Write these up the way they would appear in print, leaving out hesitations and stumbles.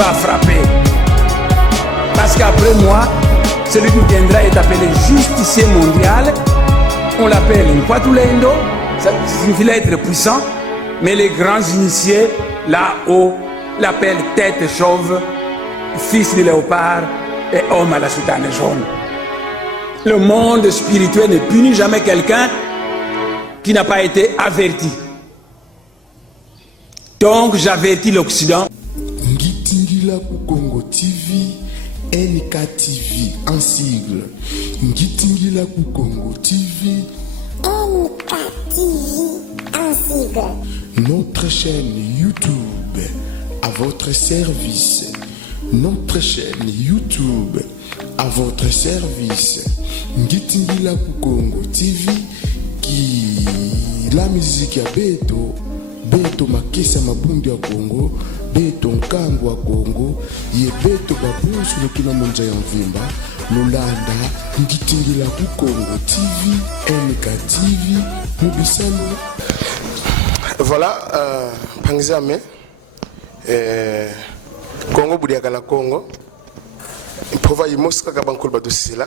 va frapper. Parce qu'après moi, celui qui viendra est appelé justicier mondial. On l'appelle Nkwatulendo, ça signifie être puissant. Mais les grands initiés, là-haut, l'appellent tête chauve, fils de léopard et homme à la soutane jaune. Le monde spirituel ne punit jamais quelqu'un qui n'a pas été averti. Donc j'avertis l'Occident. Ngitingila Congo TV, NKTV en sigle. Ngitingila Congo TV, NKTV en sigle. Notre chaîne YouTube à votre service. Notre chaîne YouTube à votre service. Ngitingila Congo TV qui la musique à Beto. Beto makesa mabundi ya Congo, Beto nkangu wa Congo, ye Beto babusu lokina monja ya mvimba, Lulanda, Ngitingila ku Congo TV, NKTV, Mubisano. Voilà, Pangzame, Congo Budiakala Congo, Pova Yimoska Kabankol Badosila,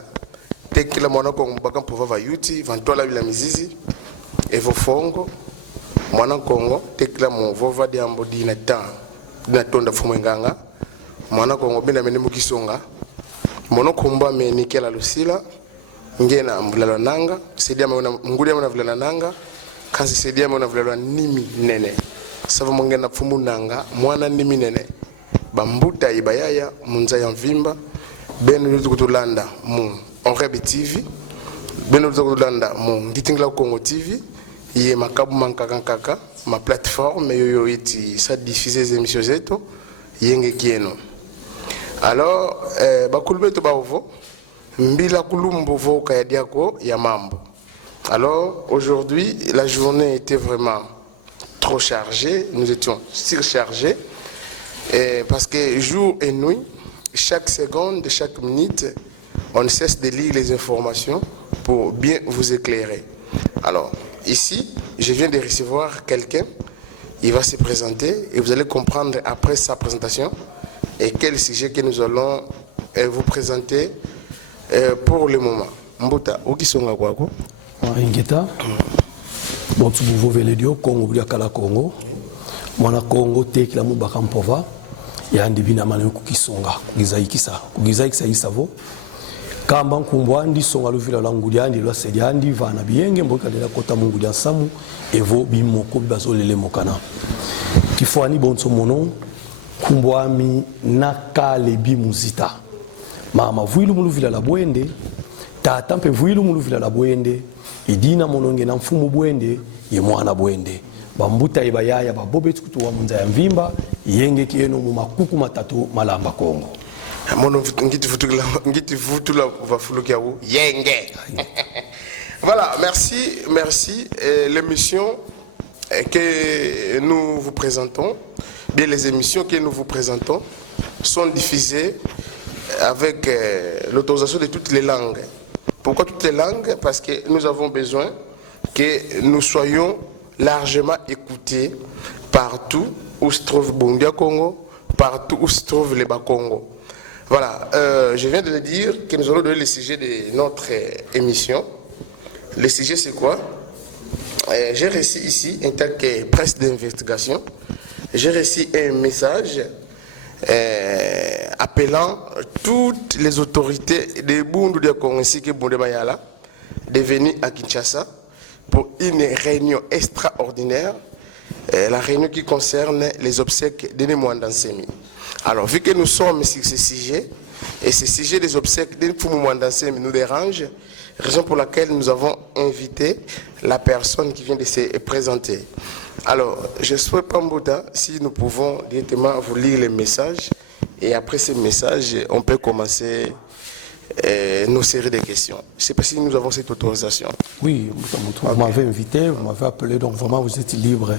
Tekila Monako Mbakam Pova Yuti, Vantola Vila Mizizi, Evo Fongo. Mwana Congo tekla mon vova de ambodi na temps na tonda fumenganga mwana Congo bina mene mukisonga mono komba me nikela lusila ngena mbulala nanga sedia mwana ngulia mwana vulala nanga kasi sedia mwana vulala nimi nene sava mongena fumu nanga mwana nimi nene bambuta ibayaya munza ya mvimba benu lutulanda mu Onrebi TV benu lutulanda mu Ngitingila Congo TV. Il y a ma plateforme et ça diffuse les émissions zeto yenge kieno. Alors bakulbe to baovo mbila kulumbo voka ya diako ya mambo. Alors aujourd'hui la journée était vraiment trop chargée, nous étions surchargés parce que jour et nuit, chaque seconde, chaque minute, on ne cesse de lire les informations pour bien vous éclairer. Alors ici, je viens de recevoir quelqu'un, il va se présenter et vous allez comprendre après sa présentation et quel sujet que nous allons vous présenter pour le moment. Mbota, où qui sont quoi quoi? Ingeta. Bon, tu vous voulez dire Congo, Budiakala Congo. Mwana Congo tekila mubaka mpova. Ya ndibina manu kukisonga, kugizaikisa. Kugizaikisa isavo. Kamba nkumbwandi songa luvila langudiandi lwa sediandi vana bienge mboka de la kota mungu dia samu evo bimoko bazolele mokana kifwani bonso mono kumbwami nakale bimuzita mama vuilu muluvila la bwende tata mpe vuilu muluvila la bwende idina mononge na mfumu bwende ye mwana bwende bambuta ibayaya babobe tukutu wa munza ya mvimba yenge kieno mu makuku matatu malamba Kongo. Voilà, merci. L'émission que nous vous présentons, bien les émissions que nous vous présentons sont diffusées avec l'autorisation de toutes les langues. Pourquoi toutes les langues? Parce que nous avons besoin que nous soyons largement écoutés partout où se trouve Bundia Congo, partout où se trouve les Bas-Congo. Voilà, je viens de le dire que nous allons donner le sujet de notre émission. Le sujet c'est quoi? J'ai reçu ici, en tant que presse d'investigation, j'ai reçu un message appelant toutes les autorités de Bundu de Congo ainsi que Bundu Bayala de venir à Kinshasa pour une réunion extraordinaire, la réunion qui concerne les obsèques de Nemwanda Nsemi. Alors, vu que nous sommes sur ce sujet, et ce sujet des obsèques de Nemwanda Nsemi nous dérange, raison pour laquelle nous avons invité la personne qui vient de se présenter. Alors, je souhaite Pambouda, si nous pouvons directement vous lire les messages, et après ces messages, on peut commencer nos séries de questions. Je ne sais pas si nous avons cette autorisation. Oui, vous m'avez invité, vous m'avez appelé, donc vraiment vous êtes libre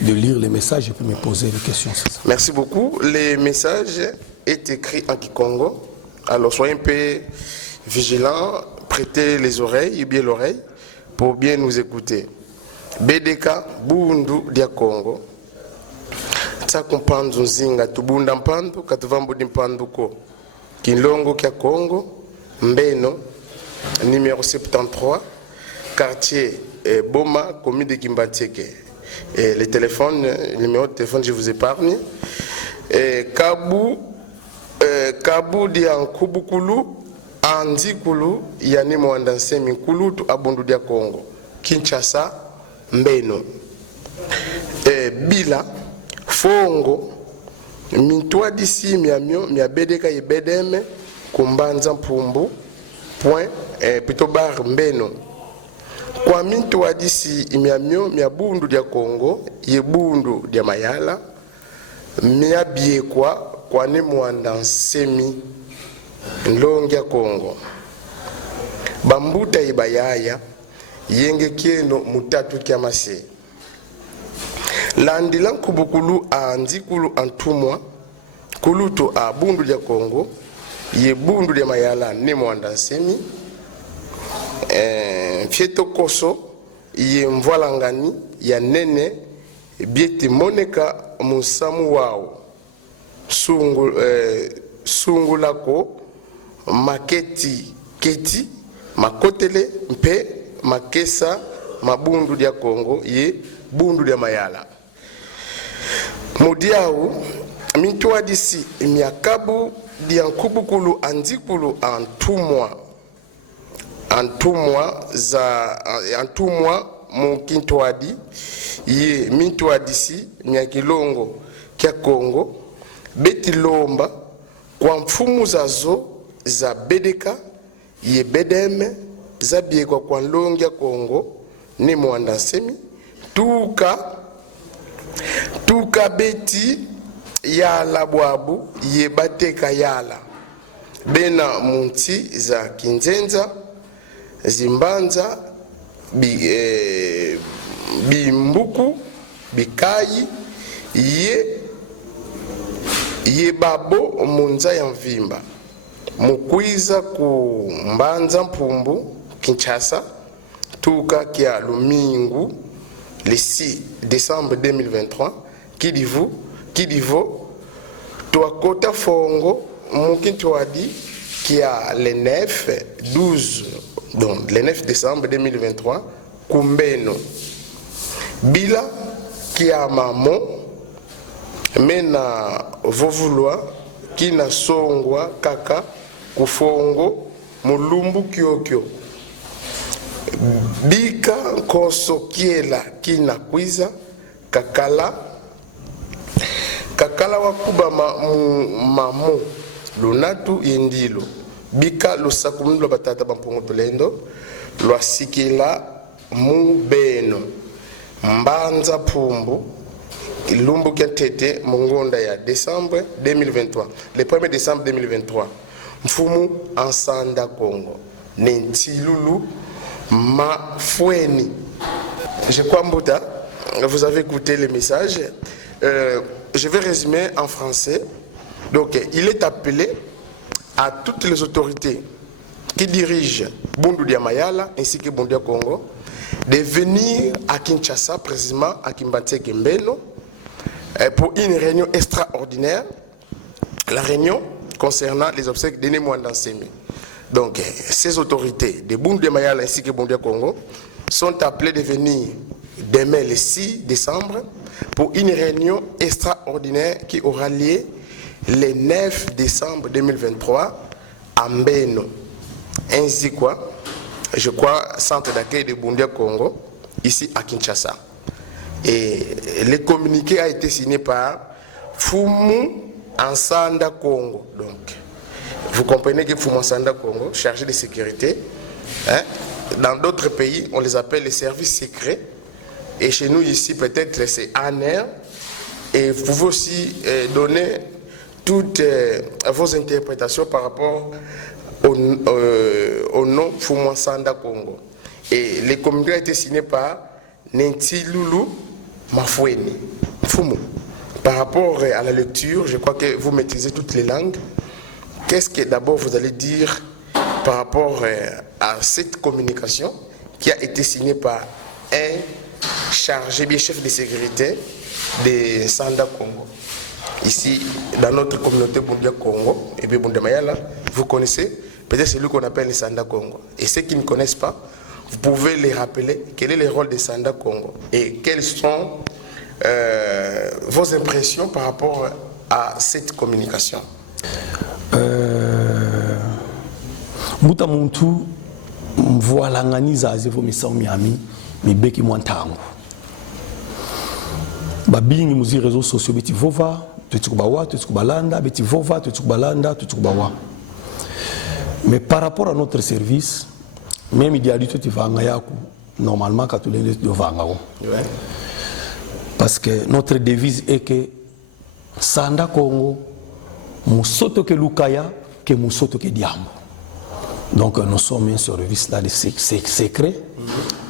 de lire les messages et puis me poser des questions. Merci beaucoup. Les messages est écrit en Kikongo. Alors soyez un peu vigilants, prêtez les oreilles, bien l'oreille, pour bien nous écouter. BDK Bundu dia Congo. Kisako mpandu nzinga tubunda mpandu katuvambudi mpandu ko Kinlongo kia Congo Mbeno numéro 73 quartier Boma commune de Kimbantieke. Le téléphone, le numéro de téléphone je vous épargne. Kabu dia Nkubukulu Anzikulu yani mwandanse Minkulu tu abundu dia Congo Kinshasa Mbeno. Bila Fongo Mintwa d'ici miamio miabedeka yebedeme kumbanza mpumbu point plutôt bar Mbeno. Kwa mintwa d'ici miamio miabundu dia Congo yebundu dia Mayala miabiekwa kwa ni mwandansemi nlongia Congo. Bambuta ibayaya yenge kieno mutatu kiamase. Landila Nkubukulu Anzikulu Antumwa Kuluto a bundu dia Congo ye bundu dia Mayala ne mwandansemi Fieto Koso ye mvalangani ya nene bieti moneka musamu wao sungulako maketi keti makotele mpe makesa mabundu dia Congo ye bundu dia Mayala. Mudiao mitwa disi miakabu dia Nkubukulu Anzikulu antumwa mukintwadi ye mitwa disi miakilongo kia Congo betilomba kwa mfumu zazo za bedeka ye bedeme za biekwa kwa nlongia Congo ni mwandansemi tuka beti yala bwabu ye bateka yala bena munti za Kinzenza Zimbanza bimbuku bikayi ye babo munza ya mvimba mukwiza ku mbanza mpumbu Kinshasa tuka kia lumingu le 6 décembre 2023 Kidivo Tuakota Fongo Mukintwadi qui a le 12 donc le 9 décembre 2023 Kumbeno Bila qui a Mamo Mena Vovulwa qui na Songwa Kaka Kufongo Mulumbu Kyokyo Bika Koso Kiela Kina Kwiza Kakala wakuba mamu lunatu yendilo Bika lusakumlo batata bampungu tolendo lwa sikila Mbeno Mbanza Pumbu Lumbu Kiantete Mungonda ya décembre 2023 le 1er décembre 2023 Mfumu Ansanda Congo Nentilulu Mafweni. Je crois Mbouta, vous avez écouté le message. Je vais résumer en français. Donc, il est appelé à toutes les autorités qui dirigent Bundu dia Mayala ainsi que Bundu dia Congo de venir à Kinshasa, précisément à Kimbantieke Mbeno, pour une réunion extraordinaire, la réunion concernant les obsèques d'Ene Mwandansemi. Donc, ces autorités de Bundu dia Mayala ainsi que Bundu dia Congo sont appelées de venir demain le 6 décembre pour une réunion extraordinaire qui aura lieu le 9 décembre 2023 à Mbeno. Ainsi quoi, je crois, centre d'accueil de Bundu dia Congo, ici à Kinshasa. Et le communiqué a été signé par Fumu Ansanda Congo. Donc, vous comprenez que Fumu Ansanda Congo, chargé de sécurité, hein, dans d'autres pays, on les appelle les services secrets. Et chez nous ici, peut-être c'est ANR. Et vous pouvez aussi donner toutes vos interprétations par rapport au nom Fumu Ansanda Congo. Et le communiqué a été signé par Nentilulu Mafweni. Fumu. Par rapport à la lecture, je crois que vous maîtrisez toutes les langues. Qu'est-ce que d'abord vous allez dire par rapport à cette communication qui a été signée par un chargé, bien chef de sécurité de Sanda Congo. Ici, dans notre communauté Bundia Congo, et puis Bundia Mayala, vous connaissez peut-être celui qu'on appelle le Sanda Congo. Et ceux qui ne connaissent pas, vous pouvez les rappeler quel est le rôle de Sanda Congo et quelles sont vos impressions par rapport à cette communication. Muta muntu mvoala ngani zaze vo misa miami mibeki mwantangu babingi muzi réseaux sociaux beti vova tutikubawa tutikubalanda beti vova tutikubalanda tutikubawa. Mais par rapport à notre service, même idéalité tu vas ngayaku normalement quand tu les de vangao. Parce que notre devise est que Sanda Congo musoto ke lukaya ke musoto ke diambo. Donc nous sommes un service là de secret,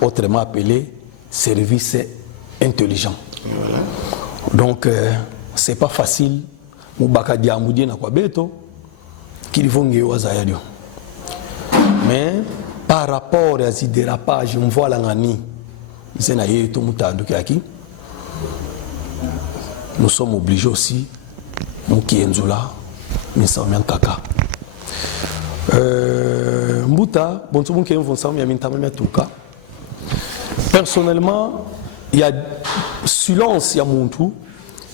autrement appelé service intelligent. Donc c'est pas facile mubaka diambo di na kwa beto kilivonge wazayadio. Mais par rapport à ces dérapages, on voit l'angani, nous sommes obligés aussi, nous qui sommes là, nous sommes en caca. Personnellement, il y a silence, il y a mon tout,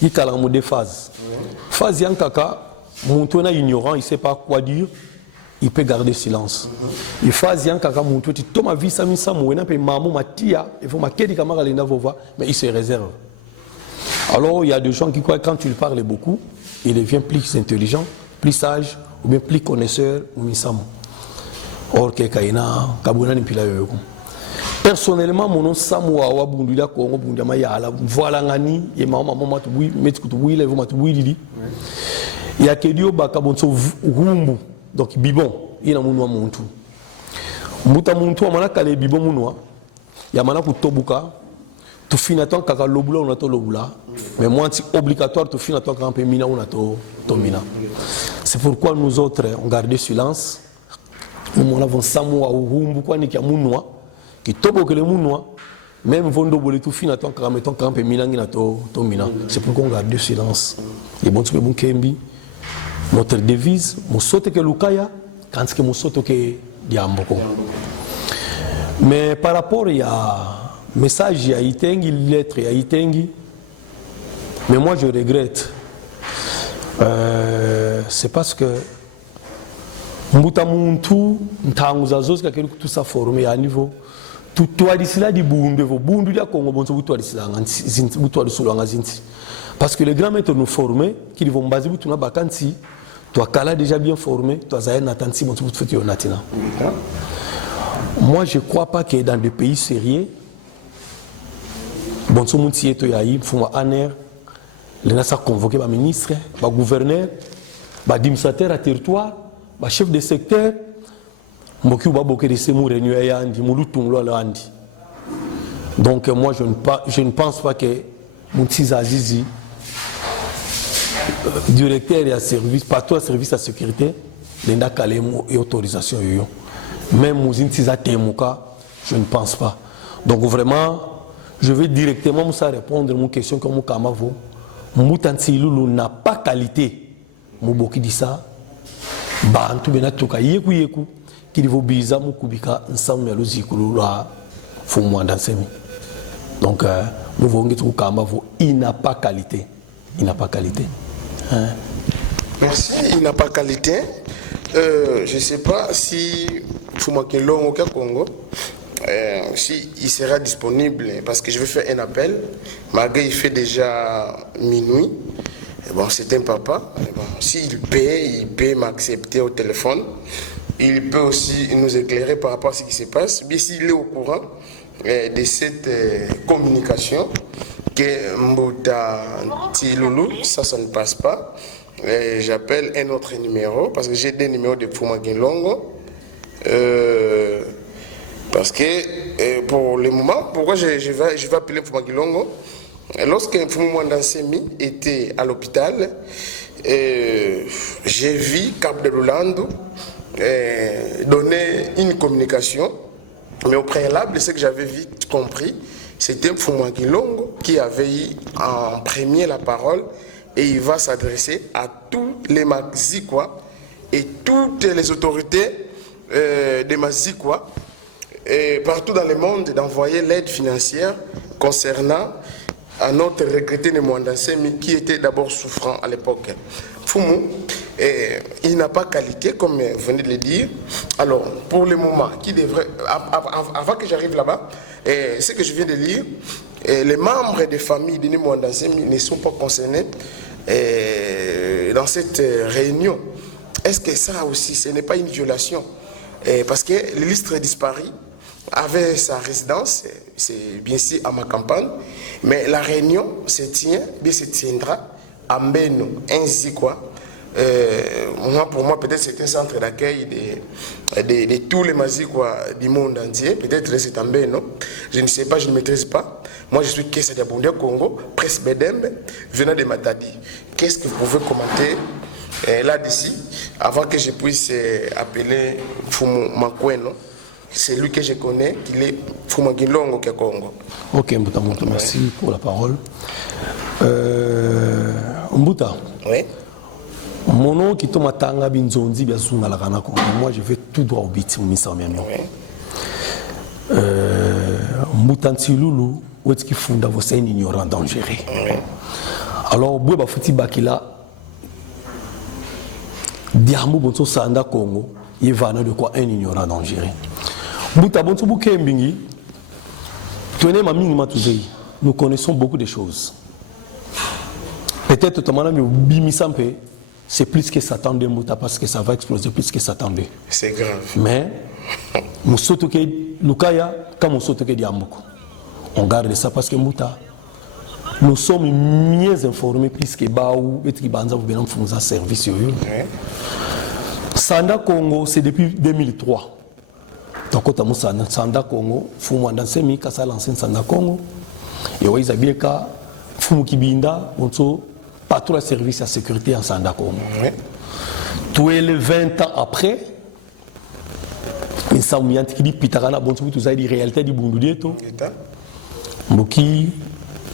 il y a des phases. Phase, il y a un caca, mon tout est ignorant, il ne sait pas quoi dire. Il peut garder silence. Il fait un kaka muntu ti toma vie ça misa mouena pe mamu matia il faut makedi kamara lenda vova mais il se réserve. Alors il y a des gens qui croient que quand tu lui parles beaucoup, il devient plus intelligent, plus sage ou bien plus connaisseur ou misam. Or que kaina kabuna ni pila yo. Personnellement mon nom Samoa wa bundulia Congo bundama ya ala voilà ngani et mama tu bui metku tu bui levo matu bui didi. Il y a que dio bakabonso rumbu. Donc bibon il a munwa muntu muta muntu amana kale bibon munwa ya mana kutobuka tu finaton kaka lobula on to lobula mais moi c'est obligatoire tu finaton kaka pe mina on to mina. C'est pourquoi nous autres on garde silence on avons samoa uhumbu kwa ni kia munwa ki toboke le munwa même vondo bole tu finaton kaka meton kaka pe mina ngina to mina. C'est pourquoi on garde silence et bon tu peux bon kembi. Notre devise, Moussote ke Lukaya, quand que Moussote ke Diamboko. Mais par rapport à message, il y a Itengi, lettre, il y a Itengi. Mais moi je regrette. C'est parce que Moutamuntu, Ntanguzazos, tout ça formé à niveau. Tout toi d'ici là, du Bundu, Bundu, dia Congo, bon, tout toi d'ici là, parce que les grands maîtres nous former, qui vont baser tout na bakanti. Toi, Kala déjà bien formé, toi, Zayen Natansi, mon tout fait Natina. Moi, je ne crois pas que dans des pays sérieux, bon, tout le monde est yaï, faut aner, les gens sont convoqués par ministre, par gouverneur, par administrateur à territoire, par chef de secteur, moki ou baboke de semou réunion yandi, moulou tunglo andi. Donc, moi, je ne pense pas que Mounti Azizi, directeur et à service, partout à service à sécurité, l'enda kalemo et autorisation yo. Même Mouzintiza Temuka, je ne pense pas. Donc vraiment, je vais directement répondre à mon question comme Kamavo. Moutansilulu n'a pas qualité. Mouboki dit ça. Bantu benatuka yeku yeku. Qu'il faut biza moukubika ensemble à l'ozikulu la fumwa dansemi. Donc mouvongi tu Kamavo, il n'a pas qualité. Il n'a pas qualité. Merci, il n'a pas qualité. Je ne sais pas si Fumakelo au Congo, si il sera disponible, parce que je vais faire un appel. Malgré il fait déjà minuit. Et bon, c'est un papa. Bon, s'il peut m'accepter au téléphone. Il peut aussi nous éclairer par rapport à ce qui se passe. Mais s'il est au courant de cette communication, que Mbouta Tiloulou, ça ne passe pas. J'appelle un autre numéro parce que j'ai des numéros de Fumakinlongo. Parce que pour le moment, pourquoi je vais appeler Fumakinlongo? Lorsque Fumouandansemi était à l'hôpital, j'ai vu Cap de Lolando donner une communication Mais au préalable, ce que j'avais vite compris, c'était Mfumwaki Longo qui avait eu en premier la parole et il va s'adresser à tous les Mazikwa et toutes les autorités des Mazikwa partout dans le monde d'envoyer l'aide financière concernant à notre regretté Nemwanda Nsemi qui était d'abord souffrant à l'époque. Fumu, il n'a pas qualité, comme vous venez de le dire. Alors, pour le moment, qui devrait, avant que j'arrive là-bas, ce que je viens de lire, les membres des familles de Nemwanda Nsemi ne sont pas concernés dans cette réunion. Est-ce que ça aussi, ce n'est pas une violation? Parce que l'illustre disparu avait sa résidence, c'est bien sûr à ma campagne, mais la réunion se tiendra à Mbeno, ainsi quoi. Pour moi, peut-être c'est un centre d'accueil de tous les Mazikwa du monde entier. Peut-être c'est en Mbeno. Je ne sais pas, je ne maîtrise pas. Moi, je suis Kessa Diabondia Congo, presse Bedembe, venant de Matadi. Qu'est-ce que vous pouvez commenter là-dessus, avant que je puisse appeler Fumu Makweno? C'est lui que je connais, qu'il est Mfumwaki Longo qui est Congo. Ok, Mbuta Monto, merci pour la parole. Mbuta. Oui. Mon nom qui tombe à Tanga Binzondi, bien sûr, moi je vais tout droit au bit, au ministère Miami. Mbuta Ntilulu, où est-ce qu'il faut d'avoir un ignorant dangereux? Alors, Bouba Fouti Bakila, Diamou Bonso Sanda Congo, il va de quoi un ignorant dangereux. Nous connaissons beaucoup de choses. Peut-être c'est plus que s'attendait parce que ça va exploser plus que s'attendait. C'est grave. Mais on garde ça parce que nous sommes mieux informés plus que Baou et qui banza vous venez faire un service. Sanda Congo, c'est depuis 2003. Donc, Sanda Congo, Fumwanda Nsemi, Kasa lancé Sanda Congo, et oui, Zabieka, Fumu Kibinda, on se patrouille service à sécurité en Sanda Congo. Tout est le 20 ans après, il s'est mis en train de Pitarana, bon, tout ça, la réalité du Bundudieto, Mboki,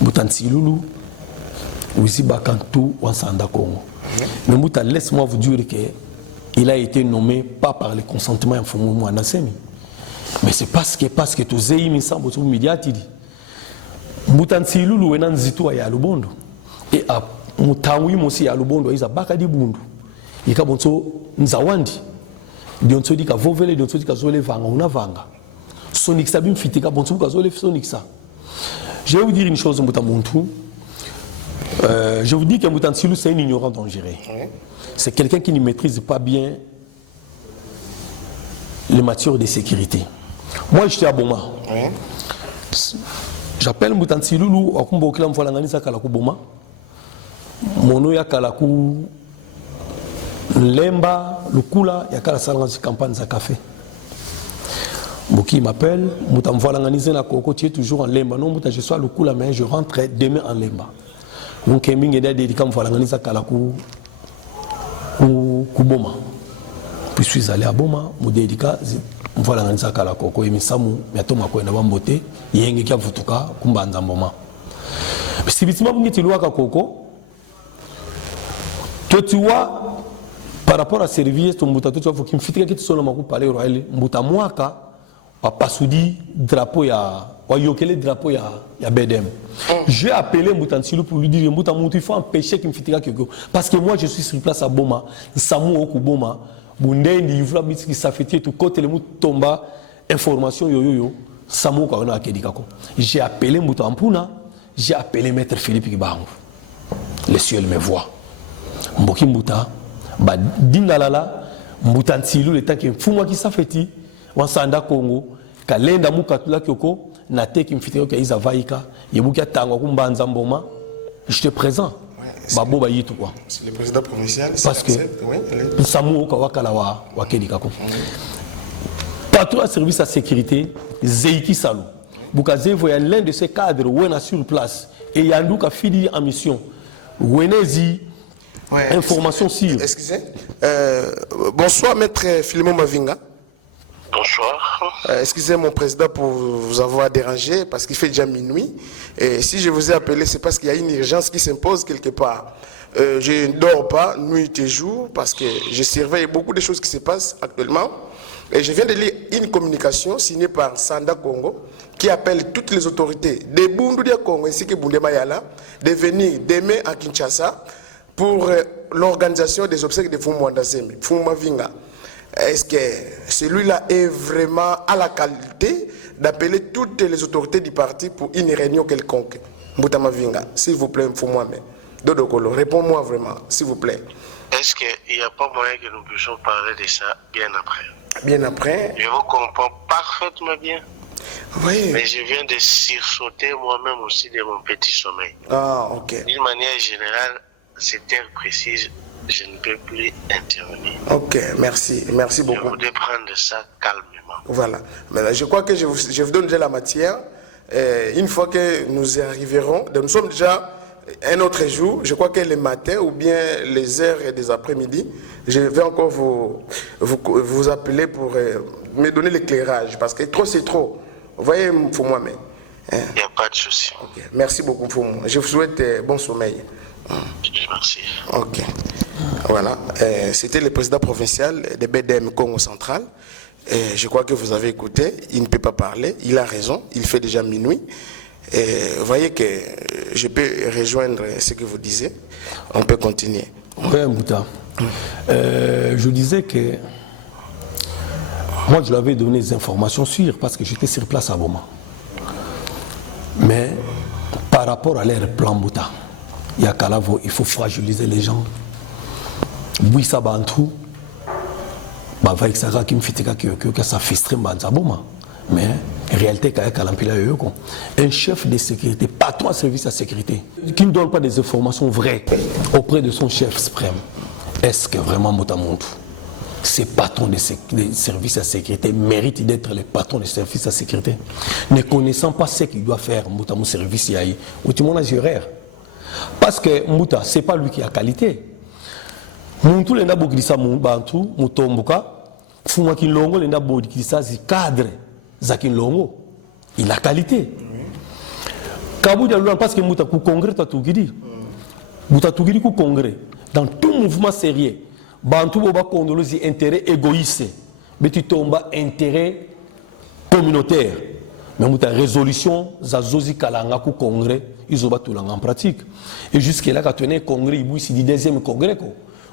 Butansilulu, ou ici Bakantou, ou en Sanda Congo. Mais Mouta, laisse-moi vous dire qu'il a été nommé pas par le consentement de Fumwanda Nsemi. Mais c'est parce que tous les gens qui sont médiatisés, Moutansi Lulu et Nanzitou à Lubondo. Et à Moutaoui aussi à Lubondo, ils ont bakadi bundu. Ils ont Nzawandi. Ils ont dit qu'à Vovele, ils ont dit qu'à Zole Vanga, on a Vanga. Sonic Sabim Fitika, bon, qu'à Zole Sonic ça. Je vais vous dire une chose, Moutamontou. Je vous dis que Moutansi Lulu, c'est un ignorant dangereux. C'est quelqu'un qui ne maîtrise pas bien les matières de sécurité. Moi, j'étais à Boma. J'appelle Moutansi Lulu, à Kumbo Klam Folanganisa Kalaku Boma. Mono ya Kalaku Lemba, Lukula, ya Kala Salangansi campagne za café. Boki m'appelle, Moutam Folanganisa na Koko, tu es toujours en Lemba. Non, Mouta, je suis à Lukula, mais je rentre demain en Lemba. Mon camping est dédié à Folanganisa Kalaku Boma. Puis je suis allé à Boma, je suis dédié voilà on a kala koko et misamu yatoma ko na bambote yenge kya vutuka kumbanza mboma si bitima bungiti luaka koko toi tu vois par rapport à service ton mbuta tu vois qu'il fitika kiti solo maku parler royal mbuta mwaka a pasudi drapeau ya wa yokele drapeau ya Bedem. J'ai appelé Mbutansilu pour lui dire Mbuta il faut empêcher qu'il me fitika koko parce que moi je suis sur place à Boma samu oku Boma Bundendi yuvla bitiki safeti tout côté le mutomba information yo samu ka ona akedikako. J'ai appelé Mbuta Ampuna, j'ai appelé maître Philippe Kibangu. Le ciel me voit. Mboki Mbuta ba dindalala Mbutansilu le temps que fumwa ki safeti wa Sanda Congo kalenda mukatula kyoko na te ki mfiteko ka izavaika yebuki atangwa kumbanza mboma. J'étais présent. Babo ba yitu quoi. C'est le président provincial. Parce que Samu Kawakala wa Kedikako. Patron à service à sécurité, Zeiki Salou. Bukaze voyait l'un de ces cadres où on a sur place et Yandouka fini en mission. Wenezi information sur. Excusez. Bonsoir maître Philemon Mavinga. Bonsoir. Bonsoir. Excusez mon président pour vous avoir dérangé parce qu'il fait déjà minuit. Et si je vous ai appelé, c'est parce qu'il y a une urgence qui s'impose quelque part. Je ne dors pas nuit et jour parce que je surveille beaucoup de choses qui se passent actuellement. Et je viens de lire une communication signée par Sanda Congo qui appelle toutes les autorités de Bundudia Congo ainsi que Bundé Mayala de venir demain à Kinshasa pour l'organisation des obsèques de Fumwanda Semi, Fumwa Vinga. Est-ce que celui-là est vraiment à la qualité d'appeler toutes les autorités du parti pour une réunion quelconque? Mboutama Vinga, s'il vous plaît, moi-même. Dodo Kolo, réponds-moi vraiment, s'il vous plaît. Est-ce qu'il n'y a pas moyen que nous puissions parler de ça bien après? Bien après? Je vous comprends parfaitement bien. Oui. Mais je viens de sursauter moi-même aussi de mon petit sommeil. Ah, ok. D'une manière générale, cette heure précise, je ne peux plus intervenir. Ok, merci. Merci beaucoup. Je voudrais prendre ça calmement. Voilà. Mais je crois que je vous donne déjà la matière. Une fois que nous arriverons, nous sommes déjà un autre jour, je crois que le matin ou bien les heures des après-midi, je vais encore vous appeler pour me donner l'éclairage parce que trop c'est trop. Vous voyez, pour moi-même. Il n'y a pas de souci. Okay. Merci beaucoup pour moi. Je vous souhaite bon sommeil. Merci. Ok. Voilà. C'était le président provincial de BDM Congo Central. Je crois que vous avez écouté. Il ne peut pas parler. Il a raison. Il fait déjà minuit. Vous voyez que je peux rejoindre ce que vous disiez. On peut continuer. Oui, Mbouta. Je disais que moi, je lui avais donné des informations sûres parce que j'étais sur place à Boma. Mais par rapport à leur plan Mbouta, il faut fragiliser les gens. Oui, ça va en tout. Ça frustre Boma. Mais en réalité, un chef de sécurité, patron de service à sécurité, qui ne donne pas des informations vraies auprès de son chef suprême, est-ce que vraiment Moutamontou, ces patrons de services à sécurité méritent d'être les patrons de services à sécurité, ne connaissant pas ce qu'il doit faire Moutamontou service yaï, ou tout le monde a juré. Parce que Mouta, ce n'est pas lui qui a qualité. Moutou l'enda bokilisa Moubantou, Moutomboka, Fumaki Longo l'enda bokilisa si cadre. Zakin Longo, il a qualité. Kabou Dialou, parce que Mouta Kou Congrès, Tatougidi. Mouta Tougidi Kou Congrès. Dans tout mouvement sérieux, Bantou Boba Kondolosi intérêt égoïste. Mais tu tombes intérêt communautaire. Mais Mouta résolution, Zazozi Kalanga Kou Congrès, ils ont battu en pratique. Et jusqu'à là, quand on est Congrès, il y a deuxième Congrès.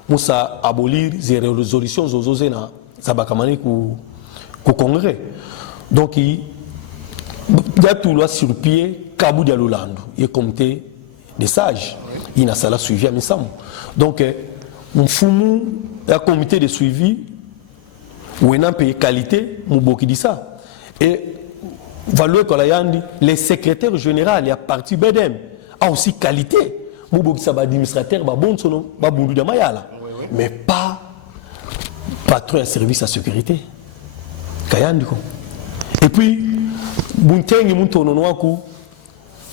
Moussa abolir les résolutions Zozozena, Zabakamani Kou Congrès. Donc, il y a tout là sur pied, Kabou Dialolandu, il est comité des sages, il n'a pas suivi à Missam. Donc, on fout un comité de suivi, où on a payé qualité, on beaucoup dit ça. Et, les secrétaires généraux, il y a parti BDM, a aussi qualité, on beaucoup ça administrateur, mais pas patron de service à sécurité. Kayandiko. Et puis, Buntengi Muntononoaku,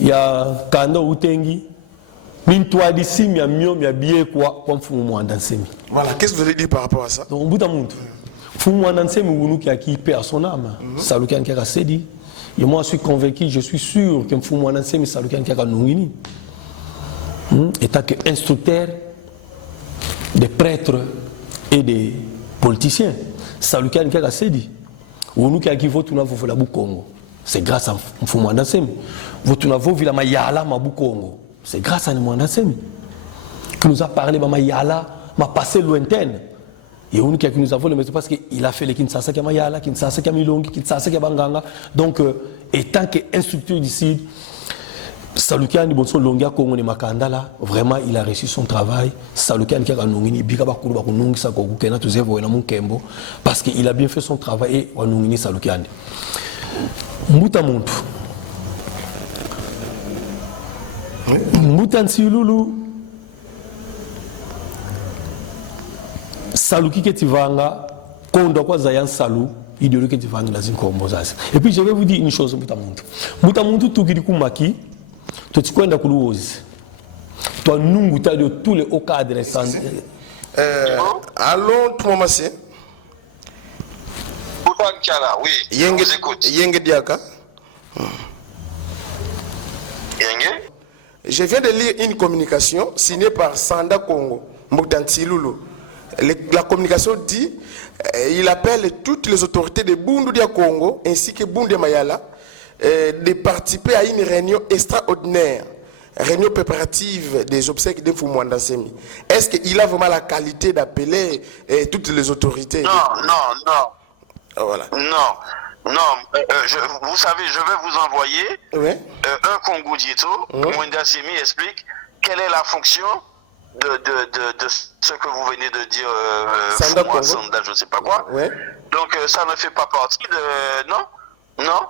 il y a Kanda Utengi, Mintoadi Sim, il y a Mio, il y a Bié, quoi, comme Fumouandansemi. Voilà, qu'est-ce que vous allez dire par rapport à ça? Donc, Boutamout, Fumouandansemi, qui a qui perd son âme, Salukan Kerasedi. Et moi, je suis convaincu, je suis sûr que Fumouandansemi, Salukan Keranungini, étant qu'instructeur des prêtres et des politiciens, Salukan Kerasedi. Nous qui votent na vovola Congo, c'est grâce à Mfumwanda Semi. Vote na vovila mayala mabu Congo, c'est grâce à Mfumwanda Semi qui nous a parlé de mayala, ma passé lointaine. Et nous qui nous avons le mais parce qu'il a fait les Kinshasa qui mayala, Kinshasa qui milongi, Kinshasa qui banganga. Donc étant qu'instructeur d'ici, Salukian di bonso longia Congo ne makandala, vraiment il a réussi son travail. Salukian qui a nungini bika bakuru bakunungi sa ko kena tuzevo na munkembo parce qu'il a bien fait son travail et on nungini Salukian. Mbuta muntu. Mbuta nsilulu. Saluki ketivanga kondo kwa zayan salu idéologie ketivanga la zinkombo zasi. Et puis je vais vous dire une chose mbuta muntu. Mbuta muntu tukidi kumaki tu te connais Koulouoz. Toi, nous, tu as de tous les hauts cadres. Allons, tout le monde, Antoine Kala, oui. Je vous écoute. Yenge Diaka. Yenge. Je viens de lire une communication signée par Sanda Congo, Mokdanti Loulou. La communication dit il appelle toutes les autorités de Bundudia Congo ainsi que Bundia Mayala de participer à une réunion extraordinaire, réunion préparative des obsèques de Fumwanda Semi. Est-ce qu'il a vraiment la qualité d'appeler toutes les autorités? Non. Voilà. Non, vous savez, je vais vous envoyer un Congo Dito. Mwenda Semi explique quelle est la fonction de ce que vous venez de dire, Sanda, je ne sais pas quoi. Donc ça ne fait pas partie de... Non.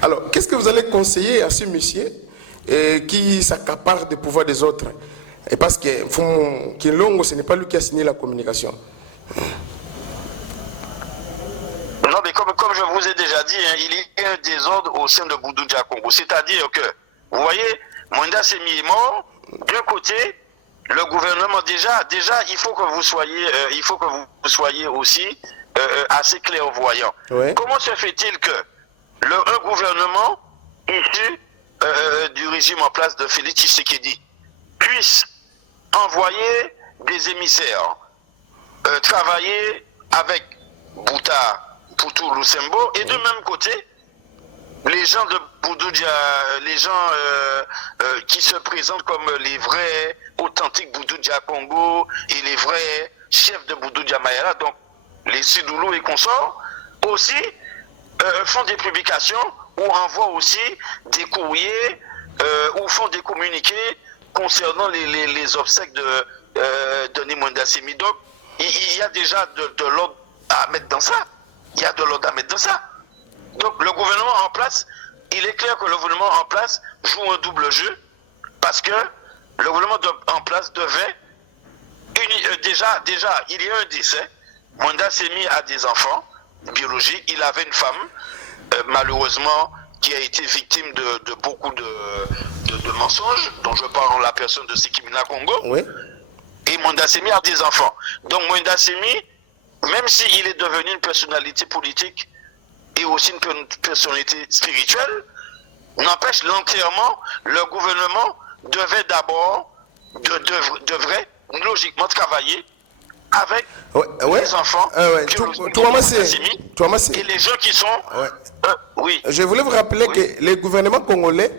Alors, qu'est-ce que vous allez conseiller à ce monsieur qui s'accapare des pouvoirs des autres? Et parce que Kilongo, ce n'est pas lui qui a signé la communication. Non, mais comme je vous ai déjà dit, hein, il y a un désordre au sein de Bundudia Congo. C'est-à-dire que, vous voyez, Mwenda Semi est mort. D'un côté, le gouvernement, déjà, il faut que vous soyez, aussi assez clairvoyant. Comment se fait-il que un gouvernement issu du régime en place de Félix Tshisekedi puisse envoyer des émissaires travailler avec Bouta Poutou Lusembo, et de même côté, les gens de Bundudia, les gens qui se présentent comme les vrais authentiques Bundudia Congo et les vrais chefs de Bundudia Mayala, donc les Sidoulou et consorts, aussi font des publications ou envoient aussi des courriers ou font des communiqués concernant les obsèques de Mwenda Semi. Donc, il y a déjà de l'ordre à mettre dans ça. Donc, le gouvernement en place, il est clair que le gouvernement en place joue un double jeu, parce que le gouvernement en place devait déjà, il y a un décès. Mwenda Semi a des enfants biologiques. Il avait une femme, malheureusement, qui a été victime de beaucoup de mensonges, dont je parle en la personne de Sekimina Congo. Et Mwenda Semi a des enfants. Donc Mwenda Semi, même s'il est devenu une personnalité politique et aussi une personnalité spirituelle, n'empêche, l'enterrement, le gouvernement devrait logiquement travailler avec les enfants et les gens qui sont... Je voulais vous rappeler que le gouvernement congolais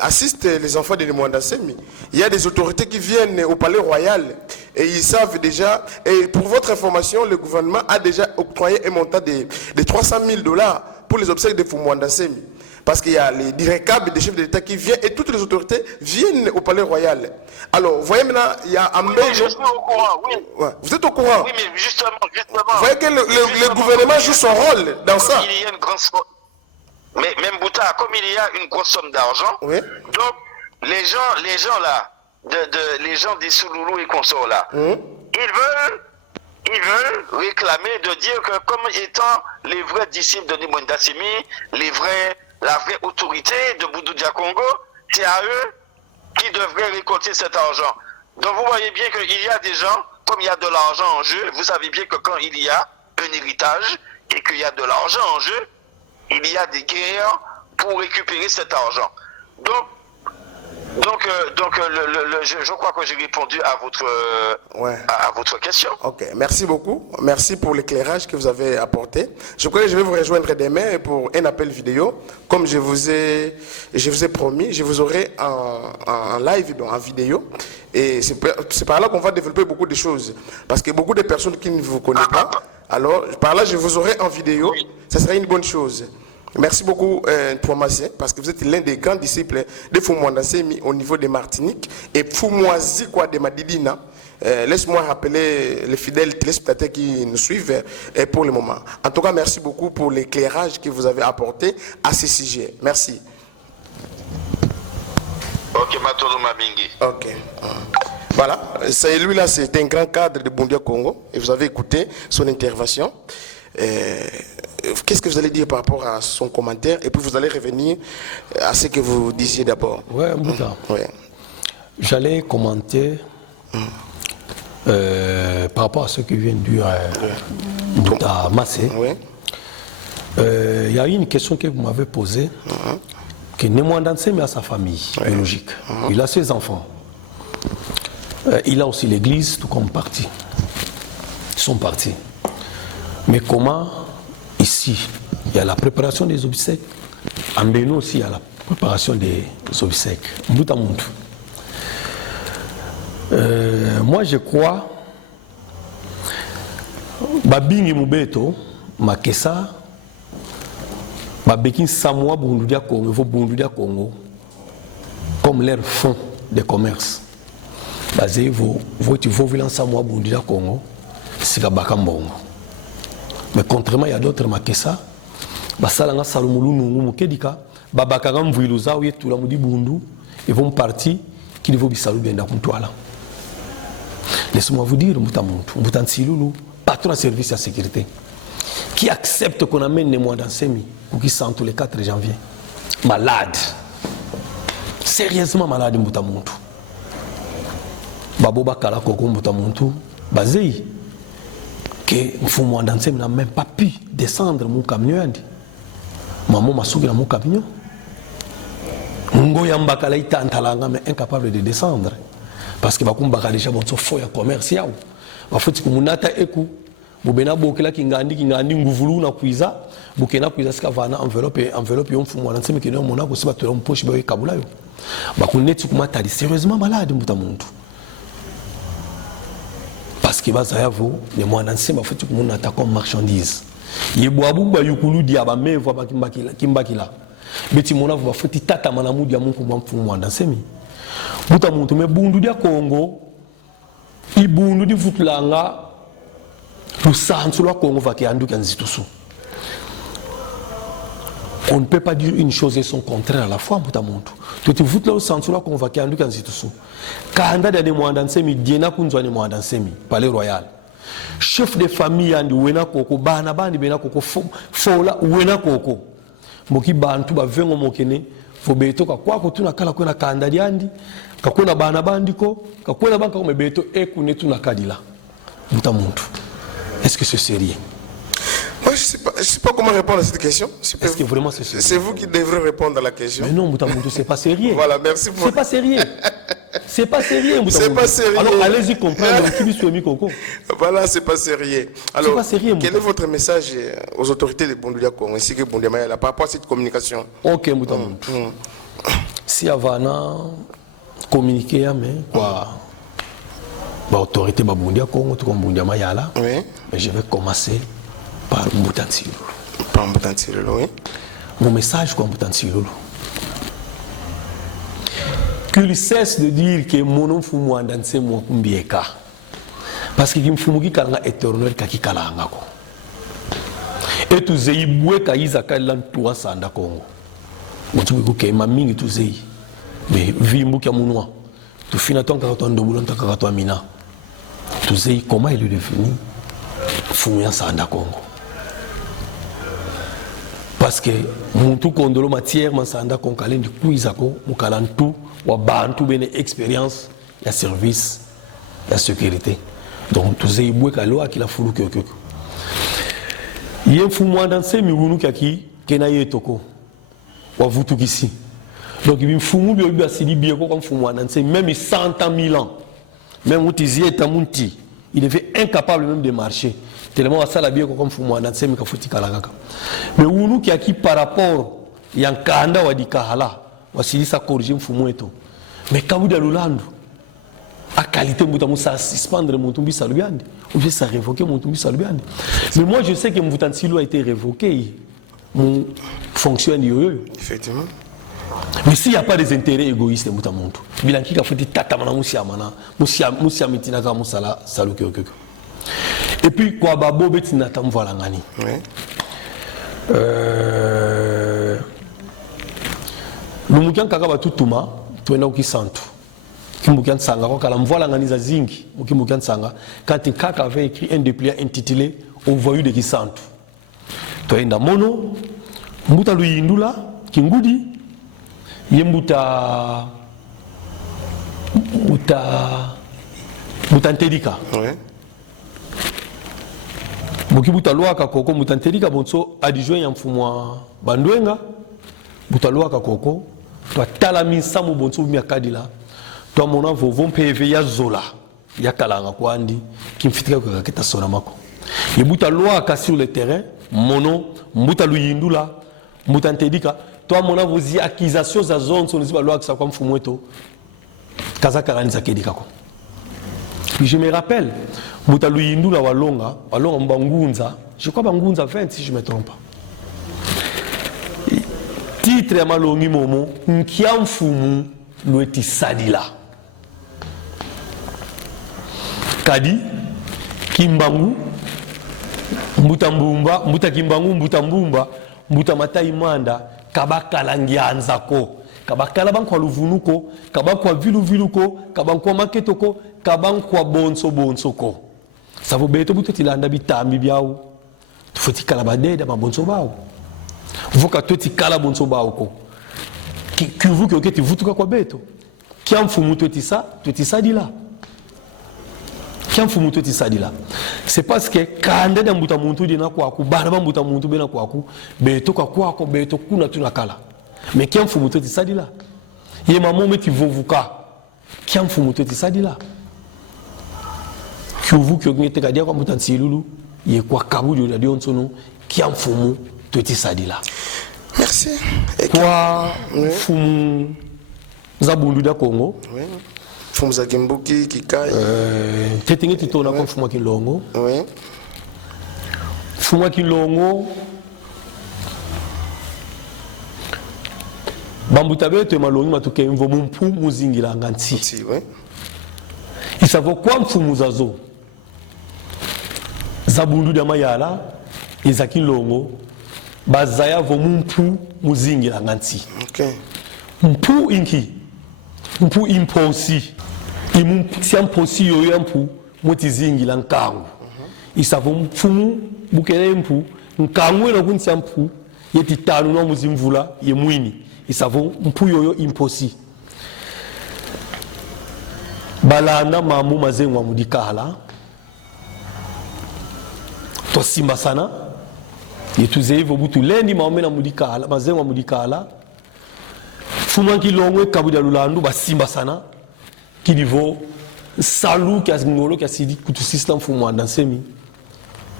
assiste les enfants de Mwenda Semi. Il y a des autorités qui viennent au palais royal et ils savent déjà, et pour votre information, le gouvernement a déjà octroyé un montant de 300 000 $ pour les obsèques de Mwenda Semi. Parce qu'il y a les direcables des chefs de l'État qui viennent et toutes les autorités viennent au palais royal. Alors, vous voyez maintenant, il y a un mail. Je suis au courant, oui. Vous êtes au courant? Oui, mais justement. Vous voyez que le gouvernement joue son rôle dans ça. Il y a une grande somme. Mais même Bouta, comme il y a une grosse somme d'argent, donc les gens là, les gens des Souloulou et consorts là, ils veulent réclamer de dire que comme étant les vrais disciples de Mwenda Semi, la vraie autorité de Bundudia Congo, c'est à eux qui devraient récolter cet argent. Donc vous voyez bien qu'il y a des gens, comme il y a de l'argent en jeu, vous savez bien que quand il y a un héritage et qu'il y a de l'argent en jeu, il y a des guerres pour récupérer cet argent. Donc je crois que j'ai répondu à votre question. Ok, merci beaucoup. Merci pour l'éclairage que vous avez apporté. Je crois que je vais vous rejoindre demain pour un appel vidéo. Comme je vous ai promis, je vous aurai en live, en vidéo. Et c'est par là qu'on va développer beaucoup de choses. Parce que beaucoup de personnes qui ne vous connaissent pas, alors par là je vous aurai en vidéo. Ça serait une bonne chose. Merci beaucoup, Touamassé, parce que vous êtes l'un des grands disciples de Fumwanda Semi au niveau de Martinique et Fumwazi quoi de Madidina. Laisse-moi rappeler les fidèles téléspectateurs qui nous suivent pour le moment. En tout cas, merci beaucoup pour l'éclairage que vous avez apporté à ce sujet. Merci. Ok, Matolo Mabingi. Ok. Voilà, celui-là, c'est un grand cadre de Bundudia Congo et vous avez écouté son intervention. Qu'est-ce que vous allez dire par rapport à son commentaire et puis vous allez revenir à ce que vous disiez d'abord. Bouta. J'allais commenter par rapport à ce que vient de dire Mbuta Massé. Oui. Il y a une question que vous m'avez posée, que Némoanda Nsemi a sa famille biologique, il a ses enfants, il a aussi l'église, tout comme parti. Ils sont partis. Mais comment, ici, il y a la préparation des obsèques, en Bénin aussi, il y a la préparation des obsèques. Moi, je crois, Babingi Mubeto, Makessa, Babekin Samoa Bundudia Congo, Bundudia Congo, comme leur fonds de commerce. Basé votre violence Samoa Bundudia Congo, c'est Bakambongo. Mais contrairement, il y a d'autres Makessa, Basalanga Salomulu Nungu Kedika, Babakagam Vuiluza, ou tout la Moudi Bundu, ils vont partir, qui vont bisalou bien d'Akuntuala. Laissez-moi vous dire, Moutan Silulu, patron de service à sécurité, qui accepte qu'on amène les mois d'Ansemi, ou qui sentent le 4 janvier, malade, sérieusement malade, Moutamontou. Baboba Kala Koko Moutamontou, basé, que Mfoumoua d'Ansemi n'a même pas pu descendre mon camion. Maman m'a souri dans mon camion. Ngo Yambakala est antalanga, mais incapable de descendre. Parce que Bakumbaka déjà bon so foya commercial. Bafuti kumunata eku. Bubena bokela kingandi nguvulu na kuiza. Bukena kuiza ska vana enveloppe yon fumo na nseme kino mona ko siba to mposhi ba kabula yo. Bakuneti kumata di sérieusement malade mutamuntu. Parce que bazayavo ne mwana nsema bafuti kumunata comme marchandise. Yeboabu ba yukulu dia ba mevo ba kimbakila. Beti mona va futi tata manamu dia mungu mfumo na nsemi. Buta muntu me bundu dia Congo ibundu di futlanga lusansu lwa Congo va kianduka nzitusu. On ne peut pas dire une chose et son contraire à la fois buta muntu. Tuti futla lusansu lwa Congo va kianduka nzitusu. Kanda de mwanda nsemi diena kunzwa ni mwanda nsemi palais royal. Chef de famille andi wena koko bana bandi bena koko fola wena koko. Moki bantu ba vengo mokene fobeto ka kwako tuna kala kwena kanda diandi kakwena bana bandiko kakwena banka comme beto ekune tuna kadila buta muntu. Est-ce que c'est sérieux? Moi je sais pas comment répondre à cette question. Est-ce que vraiment c'est sérieux? C'est vous qui devrez répondre à la question. Mais non buta muntu, c'est pas sérieux. Voilà, merci pour. C'est pas sérieux. C'est pas sérieux buta C'est muntu. pas sérieux. Alors allez-y comprendre qui biso mi koko. Voilà, c'est pas sérieux. Alors pas sérieux, quel est votre message aux autorités de Bundudia Congo ainsi que Bundudia Mayala par rapport à cette communication? OK buta muntu. Si avana communiquer mais quoi l'autorité Bundudia Congo tout comme Bundudia Mayala. Oui. Mais je vais commencer par Mbutansi. Par Mbutansi, oui. Mon message quoi Mbutansi Lolo. Qu'il cesse de dire que mon nom fou moi danser moi kumbieka. Parce que kim fumuki kalanga éternel kaki kalanga ko. Et tu zeibwe kaiza kalan toi sanda Congo. Mutu ko ke mamingi tu zei. Mais vimbu kya munwa. Tu fina ton ka to ndobulo ntaka ka to amina. Tu zei comment il est devenu fumuya sanda Congo. Parce que mutu kondolo matière masanda Congo kalendi kuizako mukalantu wa bantu bene expérience ya service ya sécurité. Donc tu sais ibwe kalo akila fulu kyo. Yé fumwa dans ces miwunu kaki kena yetoko wa vutu kisi. Donc il fumu bi obi asili bi ko comme fumwa dans ces même 100 ans 1000 ans. Même utizi etamunti, il devait incapable même de marcher. Tellement à ça la bien comme fumwa dans ces mikafuti kalanga. Mais wunu kaki par rapport yankanda wa dikahala wasilisa corriger mfumu eto. Mais kabuda lulando a qualité mutamu ça suspendre mutumbi salubiande ou bien ça révoquer mutumbi salubiande. Mais moi je sais que Mbutansi a été révoqué mon fonction yoyo. Effectivement. Mais s'il n'y a pas des intérêts égoïstes mutamuntu bilanki ka foti tata mana musiamana musia mitina ka musala saluke. Et puis quoi babo betina tamvala ngani. Oui. Lumukian kaka batutuma tuenda ukisantu Kimbukian Sanga quand la mvola nganiza zingi Kimbukian Sanga quand kaka avait écrit un dépliant intitulé Au voyou de Kisantu toenda mono mbuta luyindula kingudi yembuta muta ntedika Oui. Boki butalwa kakoko mutantelika bonso adjoint ya mfumwa bandwenga butalwa kakoko twatala minsamu bonso miakadila twamona vovo mpeve ya zola ya kalanga kwandi kimfitika kwa kaketa sona mako yebutalwa sur le terrain mono mbuta luyindula mutantelika twamona vozi accusations za zone so nziba lwa kwa mfumweto kazaka kanisa kedika ko. Puis je me rappelle, Moutaluyindula Walonga Mbangunza, je crois Bangunza 20 si je ne me trompe pas. Titre à Malongi Momo, Nkiamfumu Lueti Sadila. Kadi, Kimbangu, Mbutambumba, Mbutakimbangu, Mbutambumba, Mbutamataimanda, Kabakalangianzako. Kabakala bankwa luvunuko, kabankwa viluviluko, kabankwa maketoko, kabankwa bonso ko. Ça veut beto buto tilanda bitambi biao. Tufoti kala badeda ma bonso bao. Voka toti kala bonso bao ko. Ki vu que ti vutuka kwa beto. Ki amfumu toti sa dila. Ki amfumu toti sa dila. C'est parce que kanda da mbuta muntu dina kwa ku baraba mbuta muntu bena kwa ku beto kwa ko beto kuna tunakala. Mais qui a fait muto tisadila? Yé maman met vovuka. Qui a fait muto tisadila? Qui vous qui avez été gardé comme mutant silulu? Yé quoi kabou de la dionsono? Qui a fait muto tisadila? Merci. Quoi? Fumu Zabundu da Congo. Oui. Fumu Zakimbuki Kikai. Tetingi titona comme Fumu Kilongo. Oui. Fumu Kilongo. Bambutabe te malongi matuke mvo mumpu muzingira nganti. Si, oui. Isavo kwa mfumu zazo. Zabundu da mayala izaki longo bazaya vo mumpu muzingira nganti. OK. Mpu inki. Mpu imposi. Imumpu siamposi yoyo mpu motizingira nkangu. Isavo mfumu bukele mpu nkangu eno kunti mpu yeti tanu no muzimvula ye mwini. Ils savent mpuyoyo imposi balanda mamu mazengwa mudikala to simba sana yetuze hivyo butu lendi maomena mudikala mazengwa mudikala fuma kilongwe kabuda lulandu basimba sana kidivo salu kiasngolo kiasidi kutu system fumwa ndansemi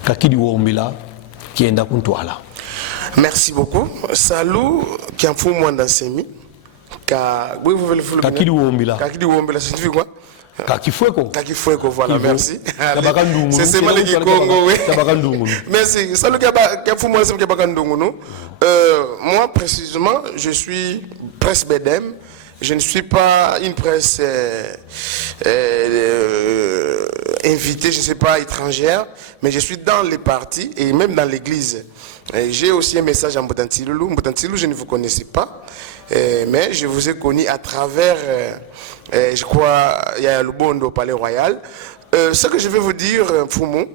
kakidi wombila kienda kuntwala. Merci beaucoup. Salut, qui a fait moi dans ces mis. Oui, vous voulez le Kakidi Wombila. Kakidi Wombila, ça signifie quoi? Kakifueko. Kakifueko, voilà, merci. C'est mal qui Congo, oui. Merci. Salut, qui a fait moi dans Bakandungu. Moi, précisément, je suis presse BDM. Je ne suis pas une presse invitée, je ne sais pas, étrangère, mais je suis dans les partis et même dans l'église. J'ai aussi un message en Mbutantilulu. Mbutantilulu, je ne vous connaissais pas, mais je vous ai connu à travers, je crois, il y a le Bondo au Palais Royal. Ce que je vais vous dire, Fumu,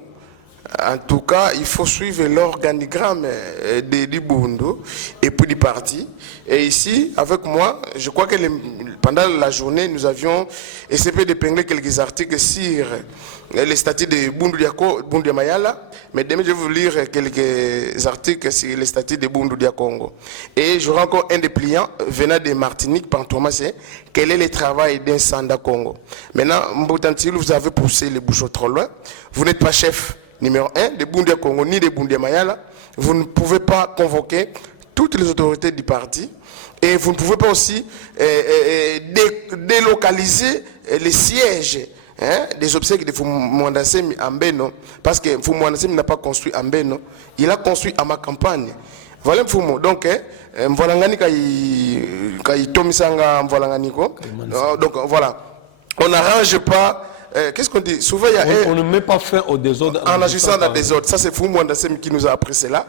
en tout cas, il faut suivre l'organigramme du Bondo et puis du parti. Et ici, avec moi, je crois que pendant la journée, nous avions essayé d'épingler quelques articles sur les statuts de Bundu Mayala. Mais demain, je vais vous lire quelques articles sur les statuts de Bundu Congo. Et j'aurai encore un dépliant venant de Martinique, Pantomassé. Quel est le travail d'un Sanda Congo? Maintenant, Mbotantil, vous avez poussé les bouchons trop loin. Vous n'êtes pas chef numéro 1 de Bundu Congo ni de Bundu Mayala. Vous ne pouvez pas convoquer toutes les autorités du parti et vous ne pouvez pas aussi délocaliser les sièges des obsèques de Fumouandassemi en Beno, parce que Fumouandassemi n'a pas construit en Beno, il a construit à ma campagne. Voilà Fumo. Donc, Mvolangani kai Tomisanga Mvolanganiko. Donc voilà, on n'arrange pas. Qu'est-ce qu'on dit? Souvent, il y a on ne met pas fin au désordre en agissant dans le désordre. Ça, c'est Fumouandassemi qui nous a appris cela.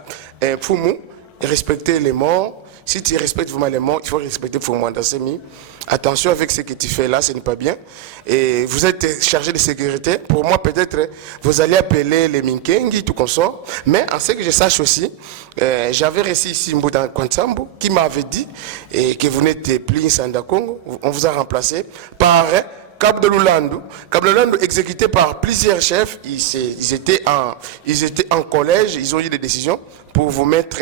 Fumu, respecter les morts. Si tu respectes vraiment les morts, il faut respecter Fumouandassemi. Attention avec ce que tu fais là, ce n'est pas bien. Et vous êtes chargé de sécurité. Pour moi, peut-être, vous allez appeler les Minkengi, tout consort. Mais en ce que je sache aussi, j'avais reçu ici Mboutan Kwansambu qui m'avait dit que vous n'êtes plus Sanda Congo. On vous a remplacé par Cap de Lulandu exécuté par plusieurs chefs, ils étaient en collège, ils ont eu des décisions pour vous mettre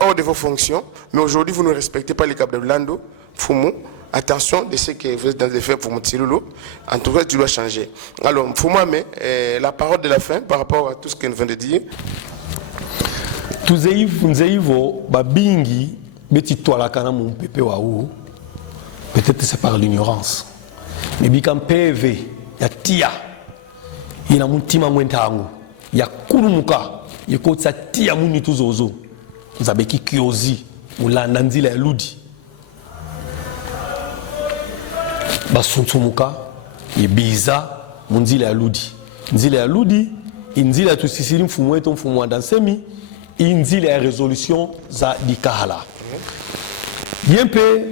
hors de vos fonctions. Mais aujourd'hui, vous ne respectez pas les Cap de Lulandu. Fumu, attention de ce que vous êtes dans les faits pour Moutiloulou. En tout cas, tu dois changer. Alors, Fumame, la parole de la fin par rapport à tout ce que nous venons de dire. Tuzeivo, babingi, beti toala kana mon pepe waou. Peut-être c'est par l'ignorance. Mais bikam PV, ya tia. Ina mutima mwentangu. Ya kurumuka. Yeko tsa tia muni tuzozo. Nzabeki kiozi. Mulanda nzila ya ludi. Basunsumuka. Yebiza. Munzila ya ludi. Nzila ya ludi. Inzila ya tusisiri mfumu wetu mfumu wa dansemi. Inzila ya résolution za dikahala. Yempe.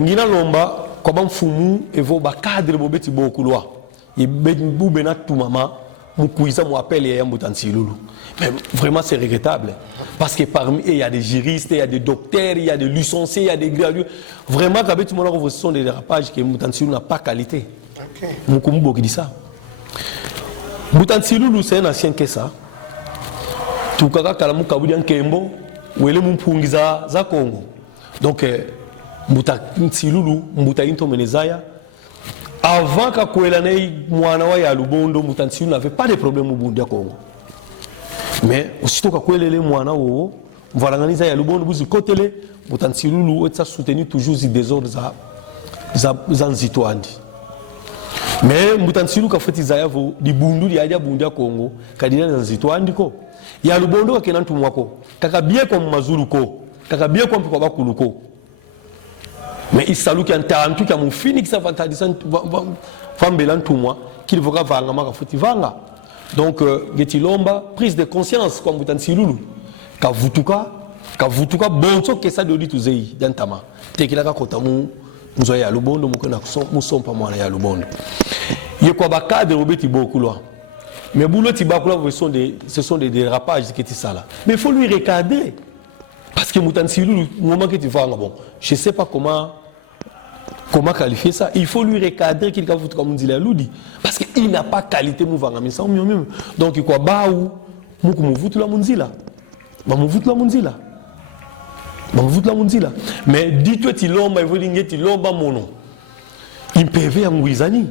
Ngina lomba kwa mfumu evo ba cadre bobeti bokulwa yebube na tout maman mukuiza mu appel ya Mbutansilulu. Mais vraiment c'est regrettable parce que parmi eux il y a des juristes, il y a des docteurs, il y a des licenciés, il y a des gradués. Vraiment quand tout le monde ce sont des dérapages que Mbutansilulu n'a pas qualité. OK. Mukumbo qui dit ça. Mbutansilulu c'est un ancien que ça. Tukaka kalamu kabudi nkembo wele mumpungiza za Congo. Donc Mbutansilulu mbuta into menezaya avant qu'akwelane mwana wa ya Lubondo Mbutansilulu n'avait pas de problème au Burundi Congo. Mais aussitôt qu'akwelele mwana wo mvalanganiza ya Lubondo buzi kotele Mbutansilulu etsa soutenu toujours des ordres za nzitwandi. Mais Mbutansilulu kafetiza yavo di bundu di aja Burundi Congo kadina nzitwandi ko ya Lubondo kakena ntumwako kakabie kwa mazulu ko kakabie kwa mpiko bakuluko. Mais il salue qu'il y a un truc qui a mon fini qui s'avantage qu'il faut vanga. Donc Getilomba prise de conscience comme Mbutansilulu kavutuka bonso que ça doli tuzei dantama tekilaka kotamu nzoya Lubondo mukona musompa mwana ya Lubondo yekwa bakade robeti bokulwa. Mais boulot tibakulwa ce sont des dérapages qui ça là. Mais il faut lui recadrer parce que Mbutansilulu moment que tu vas bon je sais pas comment qualifier ça. Il faut lui recadrer qu'il a foutu comme Nzila Ludi parce qu'il n'a pas qualité mouvanga mais ça mieux. Donc il quoi baou muku muvutu la munzila. Ba muvutu la munzila. Ba muvutu la munzila. Mais dis-toi tilomba evolinge tilomba mono. Il PV angwizani.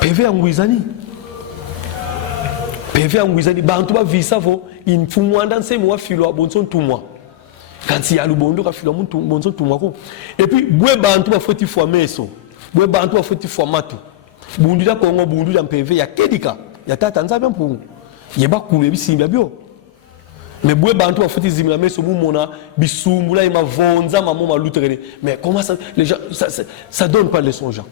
PV angwizani. PV angwizani bantu ba visa fo in fumwanda nsemo wa filo bonson tumwa. Quand il y a le Lubondo qui a fait bon son tout et puis bwe bantu ba foti fois meso bwe bantu ba foti fois matu bundu da Congo bundu da PV ya kedika ya tata nza bien pour yeba kule bisimba bio mais bwe bantu ba foti zimila meso mu mona bisumbula ima vonza mamo malutere. Mais comment ça les gens ça donne pas leçon gens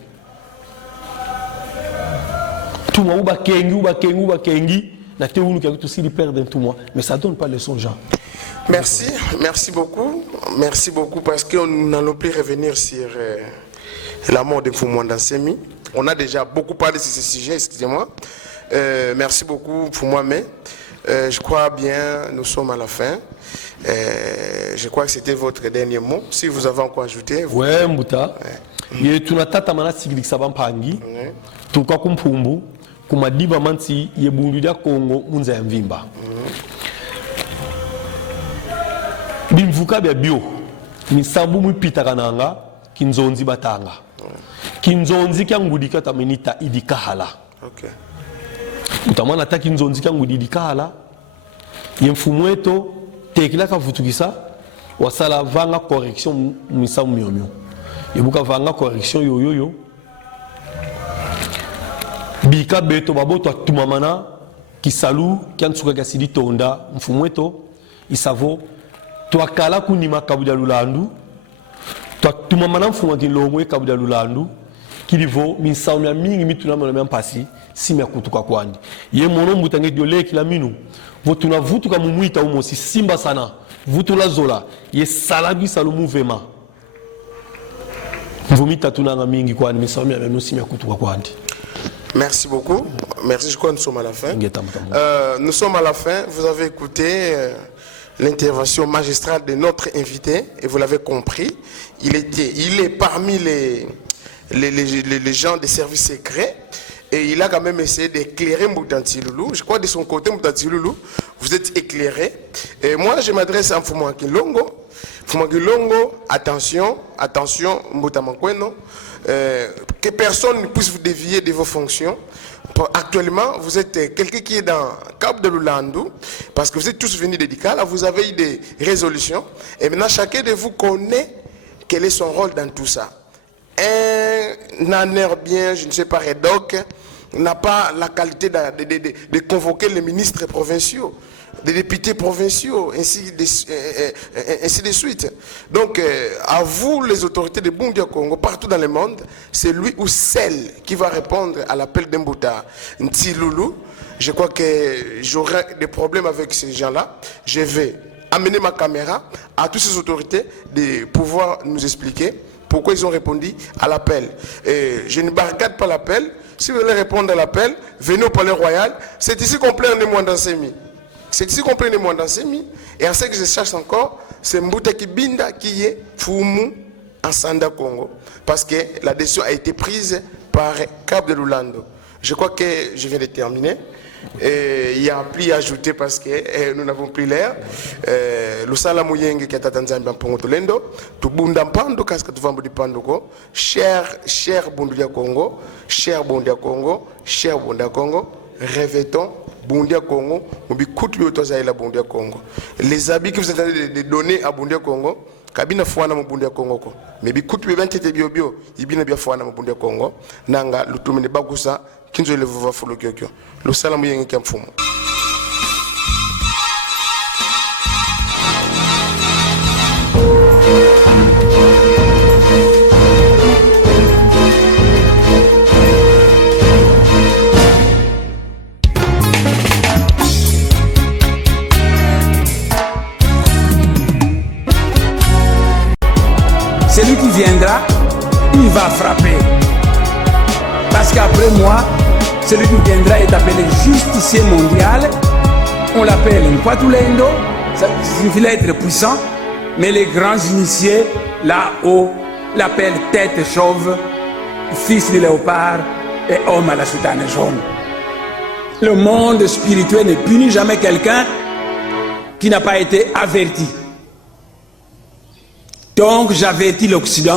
tout moi uba kengi na te unu ki tout si li perdre tout moi mais ça donne pas leçon gens. Merci beaucoup parce que nous n'allons plus revenir sur la mort de Fumwanda Semi. On a déjà beaucoup parlé sur ce sujet, excusez-moi. Merci beaucoup Fumwame. Je crois bien, nous sommes à la fin. Je crois que c'était votre dernier mot. Si vous avez encore ajouté. Ouais, Mbuta. Ye tunatata mana siglik sabampangi. Tuka kumpumbu kumadiba mansi ye bundu ya Congo munza ya mvimba. Bimvuka bya bio misambu mupita kananga kinzonzi batanga kinzonzi kyangudika tamenita idikahala. Okay. Utamana ta kinzonzi kyangudi idikahala yemfumweto tekila kavutukisa wasala vanga correction misambu myomyo yebuka vanga correction yoyoyo bika beto baboto atumamana kisalu kyantsuka kasidi tonda mfumweto isavo twakala kunima kabuda lulandu twatumamana mfumu kilongwe kabuda lulandu kilivo misaumya mingi mituna mwana mpasi simya kutuka kwandi ye mono mutange diole kila minu votuna vutuka mumuita umosi simba sana vutula zola ye salagi salo mouvement vomita tunanga mingi kwani misaumya meno simya kutuka kwandi. Merci beaucoup. Merci, je crois que nous sommes à la fin. Nous sommes à la fin. Vous avez écouté l'intervention magistrale de notre invité, et vous l'avez compris, il est parmi les gens des services secrets, et il a quand même essayé d'éclairer Mboutanti Loulou. Je crois de son côté, Mboutanti Loulou, vous êtes éclairé. Et moi, je m'adresse à Mfumaki Longo. Mfumaki Longo, attention, Mboutamankweno, que personne ne puisse vous dévier de vos fonctions. Actuellement, vous êtes quelqu'un qui est dans Cap de Lulandu, parce que vous êtes tous venus d'Edikala, vous avez eu des résolutions, et maintenant chacun de vous connaît quel est son rôle dans tout ça. Un âne bien, je ne sais pas, Redoc, n'a pas la qualité de convoquer les ministres provinciaux, des députés provinciaux, ainsi de suite. Donc, à vous, les autorités de Bundia Congo, partout dans le monde, c'est lui ou celle qui va répondre à l'appel d'Mbouta Ntiloulou. Je crois que j'aurai des problèmes avec ces gens-là. Je vais amener ma caméra à toutes ces autorités de pouvoir nous expliquer pourquoi ils ont répondu à l'appel. Je ne barricade pas l'appel. Si vous voulez répondre à l'appel, venez au Palais Royal. C'est ici qu'on plaît un émoi d'Ansemi. C'est ici qu'on plaît un émoi d'Ansemi. Et à ce que je cherche encore, c'est Mbouta Kibinda qui est Fumu en Sanda Congo. Parce que la décision a été prise par Cap de Lulando. Je crois que je viens de terminer. Il y a plus à ajouter parce que nous n'avons plus l'air. Le salamuyenge qui est à Tanzanie en Pongotolendo, tout bundampando casque tu vambo di pandoko, cher Bundia Congo, cher Bundia Congo, cher Bundia Congo, revêtons Bundia Congo, mubi kutu yotoza ila Bundia Congo. Les habits que vous êtes en train de donner à Bundia Congo, kabina fwana mu Bundia Congo ko. Mais bi kutu bentete biobio, ibina bia fwana mu Bundia Congo, nanga lutumene bagusa kinzo le vuva folo kyokyo. Le salamu yenge kia mfumo. Celui qui viendra, il va frapper. Parce qu'après moi, celui qui viendra est appelé justicier mondial. On l'appelle Nkwatulendo. Ça signifie être puissant. Mais les grands initiés, là-haut, l'appellent tête chauve, fils de léopard et homme à la soutane jaune. Le monde spirituel ne punit jamais quelqu'un qui n'a pas été averti. Donc j'avertis l'Occident